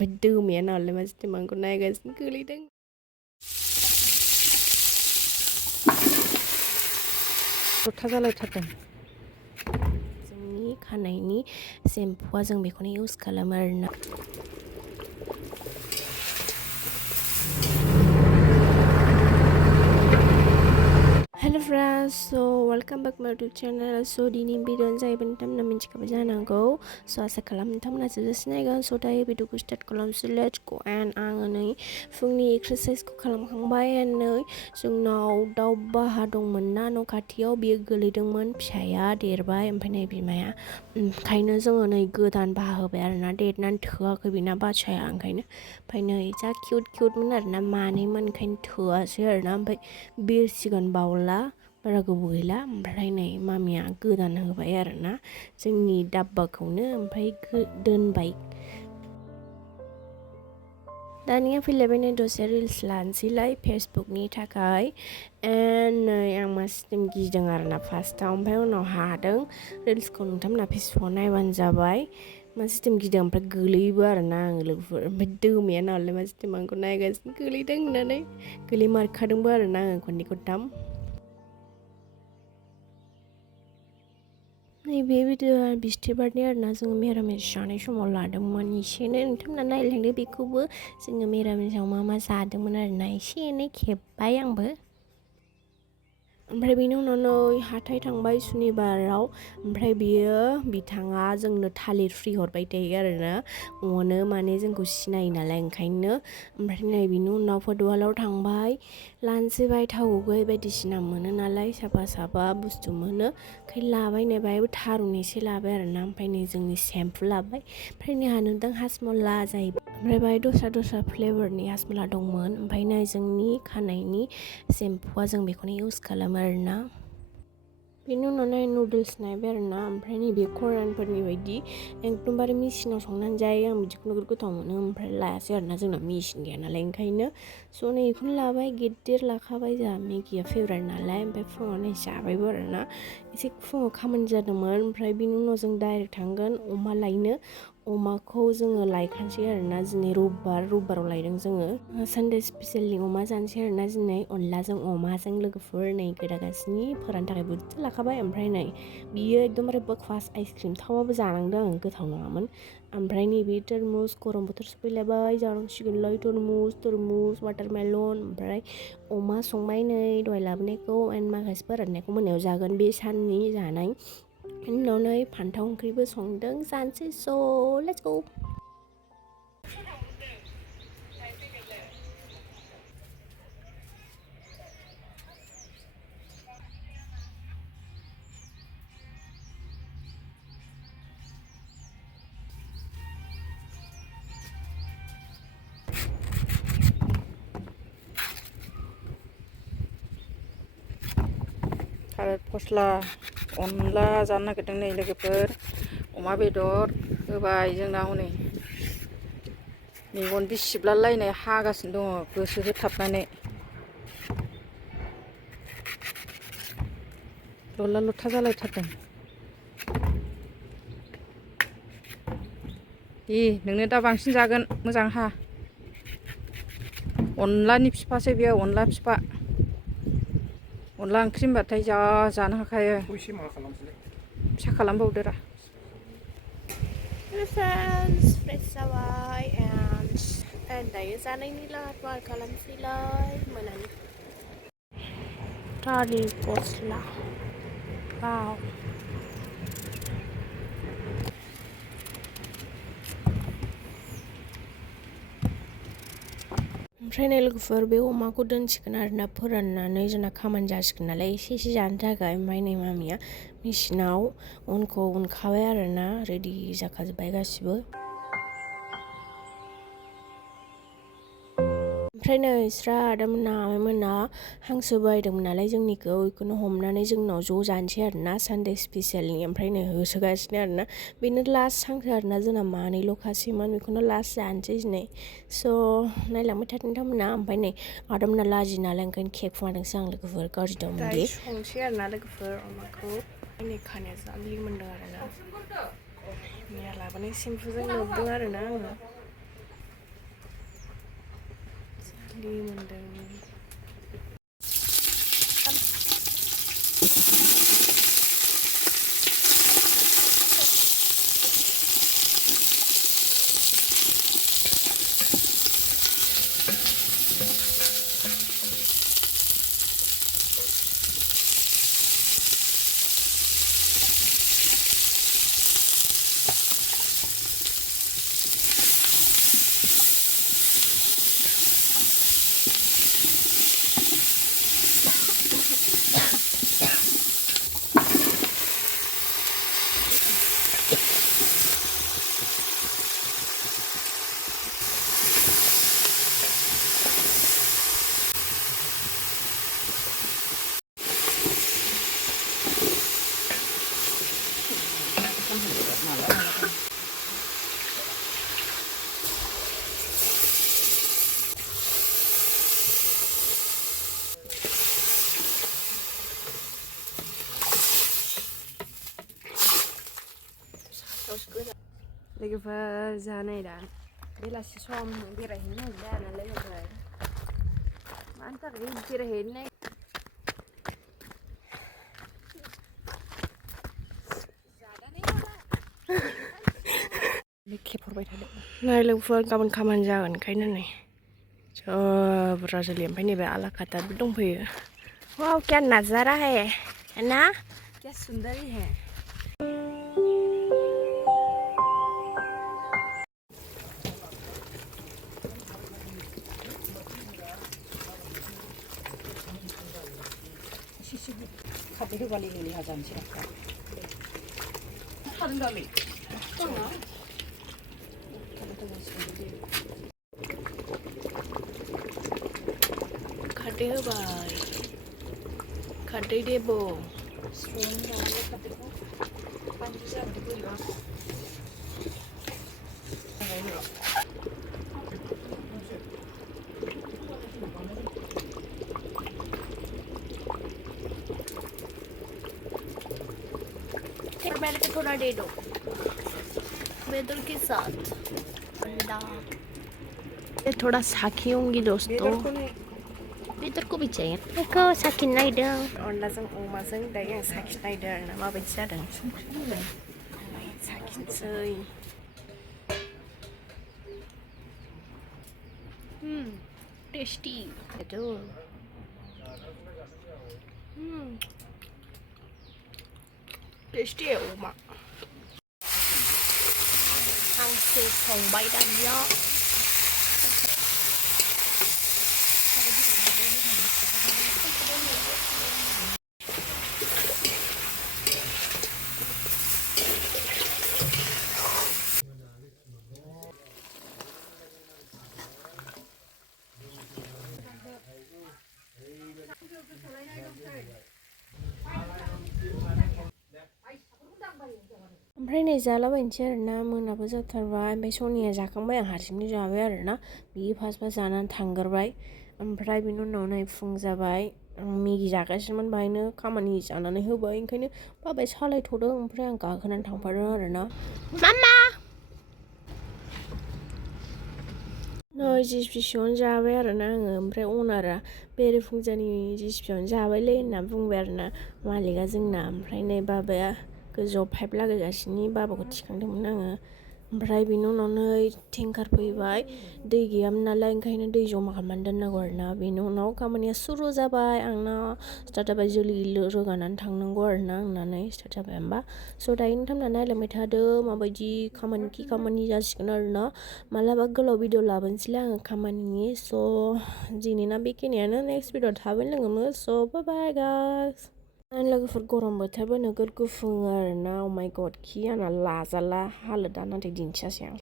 दोमिया नालाय मानसिफोरा आंखौ नायगासिनो गोलैदों लथा जालायथारदों जोंनि खानायनि सेम्पुआ जों बेखौनो इउज खालामो आरोना Hello friends, so welcome back my YouTube channel. So दिनै भिडिअ'आनो जाहैबाय नोंथांमोना मिथिखाबाय जानांगौ. So आसा खालामो नोंथांमोना जोबोद सिनायगोन. So दायो भिडिअ'खौ स्टार्ट खालामसै. Let's go and आङो नै फुंनि एक्सारसाइसखौ खालामखांबाय and नै जोंनाव दाउ बाहा दंमोन ना न' खाथियाव बियो गोलैदोंमोन फिसाया देरबाय ओमफ्राय नै बिमाया ओंखायनो जोङो नै गोदान बाहा होबाय आरोना देरनानै थोआखै बिना बासाया ओंखायनो ओमफ्राय नै जा किउटमोन आरोना मानैमोन ओंखायनो थोआसै आरोना ओमफ्राय बिरसिगोन बावला बारा गोबाव गैला ओमफ्राय नै मामिया गोदान होबाय आरोना जोंनि दाब्बाखौनो ओमफ्राय दोनबाय दानिया फैलायबाय नै दसे रिल्स लानोसैलाय फेसबुकनि थाखाय एन्ड नै आं मासिम गिदों आरोना फार्स्टआव ओमफ्राय उनाव हादों रिल्सखौ नोंथांमोना फेसबुकआव नायबानो जाबाय मासिम गिदों ओमफ्राय गोलैयोबो आरोना आङो लोगोफोर ओमफ्राय दोमिया नालाय मासिम आंखौ नायगासिनो गोलैदों होननानै गोलैमारखादोंबो आरोना आङो खननै खनथाम नैबे भिडिअ'आ बिस्थिबारनि आरोना जोङो मिरामिस जानाय समाव लादोंमोन एसेनो नोंथांमोना नायलांदो बेखौबो जोङो मिरामिसाव मा जादोंमोन आरोना एसे एनै खेब्बाय आंबो ओमफ्राय बेनि उनाव नै हाथाय थांबाय सुनिबाराव ओमफ्राय बिथाङा जोंनो थालिर फ्रि हरबाय थायो आरोना अनो माने जोंखौ सिनायो नालाय ओंखायनो ओमफ्राय नै बिनि उनाव फुटबलाव थांबाय लानोसैबाय थाव गुबै बायदिसिना मोनो नालाय साफा बुस्थु मोनो ओंखाय लाबाय नै बाहायबो थारुन एसे लाबाय आरोना ओमफ्राय नै जोंनि सेम्पु लाबाय ओमफ्राय नै नुदों हासमला जाहैबाय ओमफ्राय बाहाय दस्रा फ्लेभारनि हासमला दंमोन ओमफ्राय नै जोंनि खानायनि सेम्पुआ जों बेखौनो इउज खालामो आरोना बेनि उनाव नै नुडल्स नायबाय आरोना ओमफ्राय नैबे करियानफोरनि बायदि एकदमबारे मेसिनाव संनानै जायो आं बिदिखौ नोगोद गोथाव मोनो ओमफ्राय लायासै आरोना जोंना मेसिन गैया नालाय ओंखायनो स' नै बेखौनो लाबाय गिदिर लाखाबाय जोंहा मेगिया फेभरेट नालाय ओमफ्राय फुङाव नै जाबायबो आरोना एसे फुङाव खामानि जादोंमोन ओमफ्राय बिनि उनाव जों डाइरेक्ट थांगोन अमा लायनो अमाखौ जोङो लायखानोसै आरोना दिनै रबिबाराव लायदों जोङो सानडे स्पेसियेलनि अमा जानोसै आरोना दिनै अनलाजों अमाजों लोगोफोर नै गोदागासिनो फोरानो थाखाय बुरजा लाखाबाय ओमफ्राय नै बियो एकदमबारे ब्रेकफास्ट आइसक्रिम थावाबो जानांदों आं गोथाव नङामोन ओमफ्राय नैबे तरमुज गरम बोथोर सफैलायबाय जानांसिगोनलाय तरमुज वाटारमेलन ओमफ्राय अमा संबाय नै दहाय लाबोनायखौ एन्ड माखासे फोराननायखौ मोनायाव जागोन बे साननि जानाय उनाव नै फान्थाव ओंख्रिबो संदों जानोसै स' लेट्स गो थालिर फस्ला अनला जानो नागिरदों नै लोगोफोर अमा बेदर होबाय जोंना हनै मेगन बिसिब्लालायनाय हागासिनो दङ गोसो होथाबनानै लला लथा जालायथारदों नोंनो दा बांसिन जागोन मोजां हा अनलानि बिफासो बेयो अनला बिफा अनला ओंख्रि होनबाथाय जा जानो हाखायो फिसा खालामबावदो रा फ्रेन्ड्स फ्रेस जाबाय एन्ड दायो जानायनि लाहार फाहार खालामसैलाय मोनानि थालिर फस्ला वाव ओमफ्राय नै लोगोफोर बे अमाखौ दोनसिगोन आरोना फोराननानै जोंना खामानि जासिगोन नालाय एसे जानो थाखाय ओमफ्राय नै मामिया मेसिनाव अनखौ उनखाबाय आरोना रेडि जाखाजोब्बाय गासिबो ओमफ्राय नै इस्रा आदामोना हांसो बायदोंमोन नालाय जोंनिखौ बेखौनो हमनानै जोंनाव ज' जानोसै आरोना सानडे स्पेसियेलनि ओमफ्राय नै होसोगासिनो आरोना बेनो लास्ट हांसो आरोना जोंना मानैल'खासैमोन बेखौनो लास्ट जानोसै दिनै स' नायलांबाय थादों नोंथांमोना ओमफ्राय नै आदामोना लाजियो नालाय ओंखायनो केक फुवारदोंसो आं लोगोफोर गाज्रि दामोनदि संसै आरोना लोगोफोर अमाखौ नै खानाया जा लिमोनदों आरोना मैया लाबोनाय सेम्पुजों लोबदों आरोना आङो दै मोनदों लोगोफोर जानाय दा बेलासि सम बेरायहैनो नागिरदों आरोना लोगोफोर मानि थाखाय बेरायहैनो खेबहरबाय थादो नै लोगोफोर गाबोन खामानि जागोन ओंखायनो नै जा बुरजा जोलै ओमफ्राय नैबे आलाकाटाबो दंफैयो वाव क्या नजारा है ना क्या सुंदरी है खारदै होबा लिलि हाजानोसै आफा खारदै गामि खारदै होबाय खारदै देब' संनानै खारदैखौ बानलु जाबाथाय बोरैबा मेरे को थोड़ा दे दो वेदर के साथ अंडा ये थोड़ा साखी होंगी दोस्तों बेदर को भी चाहिए देखो साखी नायदों अनलाजों अमाजों दायो आं साखि नायदों आरोना माबायदि जादों साखिनोसै टेस्टी टेस्टी है अमा हांसो संबाय दानिया ओमफ्राय नै जालाबायनोसै आरोना मोनाबो जाथारबाय ओमफ्राय सनिया जाखांबाय आं हारसिंनो जाबाय आरोना बियो फार्स्ट जानानै थांग्रोबाय ओमफ्राय बिनि उनाव नै फुं जाबाय आं मेगि जागासिनोमोन बाहायनो खामानि जानानै होबाय ओंखायनो बाबाया सालायथ'दों ओमफ्राय आं गाखोनानै थांफादों आरोना मामा नै जिसपिसियावनो जाबाय आरोना आङो ओमफ्राय अनारा बेरेफुंजानि जिसपियावनो जाबायलै होनना बुंबाय आरोना मालिकआ जोंना ओमफ्राय नै बाबाया गोजौआव पाइप लागायगासिनो बाबाखौ थिखांदोंमोन आङो ओमफ्राय बिनि उनाव नै टेंकार फैबाय दै गैयामोन नालाय ओंखायनो दै जमा खालामनानै दोननांगौ आरोना बेनि उनाव खामानिया सुरु जाबाय आंना स्टार्ट जाबाय जोलै रोगानानै थांनांगौ आरोना आंना नै स्टार्ट जाबाय होमबा स' दायो नोंथांमोना नायलांबाय थादो माबायदि खामानि जासिगोन आरोना मालाबा गोलाव भिडिअ लाबोनोसैलाय आङो खामानिनि स' दिनैना बेखिनियानो नेक्स्ट भिडिअ थाबैनो लोगो मोनो स' बाय बाय गाइस लोगोफोर गरम बोथोरबो नोगोद गुफुङो आरोना अ माय गड खि आंना लाजाला हालोदा नाथाय दिन्थियासै आं